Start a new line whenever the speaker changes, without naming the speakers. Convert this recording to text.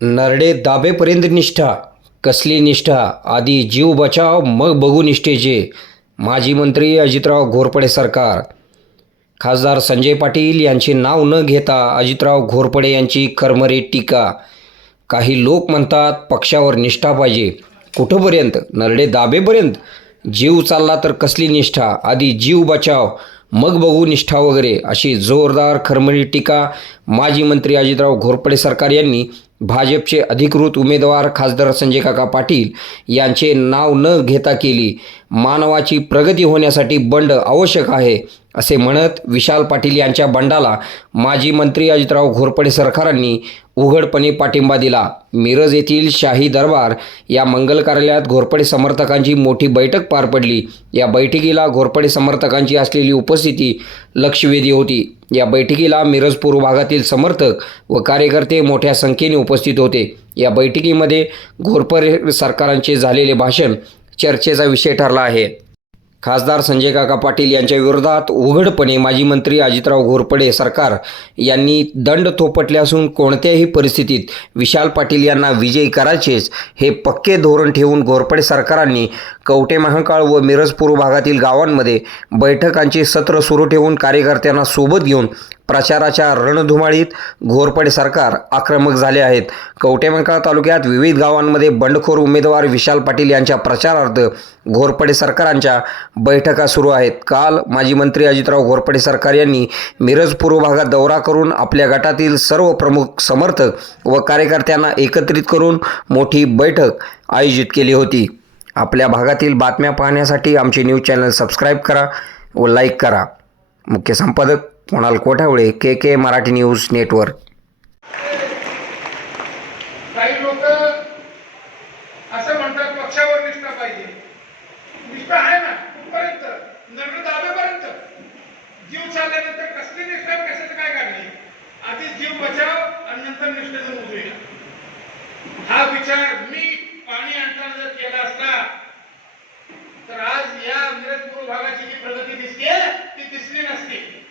नरडे दाबेपर्यंत निष्ठा कसली निष्ठा? आधी जीव बचाव मग बघू निष्ठेचे. माजी मंत्री अजितराव घोरपडे सरकार. खासदार संजय पाटील यांचे नाव न घेता अजितराव घोरपडे यांची खरमरी टीका. काही लोक म्हणतात पक्षावर निष्ठा पाहिजे. कुठंपर्यंत? नरडे दाबेपर्यंत? जीव चालला तर कसली निष्ठा? आधी जीव बचाव मग बघू निष्ठा वगैरे अशी जोरदार खरमरी टीका माजी मंत्री अजितराव घोरपडे सरकार यांनी भाजपचे अधिकृत उमेदवार खासदार संजय काका पाटील यांचे नाव न घेता केली. मानवाची प्रगती होण्यासाठी बंड आवश्यक आहे असे म्हणत विशाल पाटील यांच्या बंडाला माजी मंत्री अजितराव घोरपडे सरकारांनी उघडपणे पाठिंबा दिला. मिरज येथील शाही दरबार या मंगल कार्यालयात घोरपडे समर्थकांची मोठी बैठक पार पडली. या बैठकीला घोरपडे समर्थकांची असलेली उपस्थिती लक्षवेधी होती. या बैठकीला मिरज पूर्व भागातील समर्थक व कार्यकर्ते मोठ्या संख्येने उपस्थित होते. या बैठकीमध्ये घोरपरे सरकारांचे झालेले भाषण चर्चेचा विषय ठरला आहे. खासदार संजय काका पाटील यांच्या विरोधात उघडपणे माजी मंत्री अजितराव घोरपडे सरकार यांनी दंड थोपटले असून कोणत्याही परिस्थितीत विशाल पाटील यांना विजयी करायचेच हे पक्के धोरण ठेवून घोरपडे सरकारांनी कवटे महाकाळ व मिरज पूर्व भागातील गावांमध्ये बैठकांचे सत्र सुरू ठेवून कार्यकर्त्यांना सोबत घेऊन प्रचाराच्या रणधुमाळीत घोरपडे सरकार आक्रमक झाले आहेत. कवटेमंकाळ तालुक्यात विविध गावांमध्ये बंडखोर उमेदवार विशाल पाटील यांच्या प्रचारार्थ घोरपडे सरकारांच्या बैठका सुरू आहेत. काल माजी मंत्री अजितराव घोरपडे सरकार यांनी मिरज पूर्व भागात दौरा करून आपल्या गटातील सर्व प्रमुख समर्थक व कार्यकर्त्यांना एकत्रित करून मोठी बैठक आयोजित केली होती. आपल्या भागातील बातम्या पाहण्यासाठी आमचे न्यूज चॅनल सबस्क्राईब करा व लाईक करा. मुख्य संपादक Kunal Kothawale K K Marathi news network.
काही लोक असं म्हणतात पक्षावर निष्ठा पाहिजे. निष्ठा आहे ना कुठपर्यंत? नगर दाबेपर्यंत जीव चालल्यानंतर कसली निष्ठा कशाचं काय काढली आधी जीव बचाव आणि नंतर हा विचार मी पाणी आणताना जर केला असता तर आज या भागाची जी प्रगती दिसते ती दिसली नसती.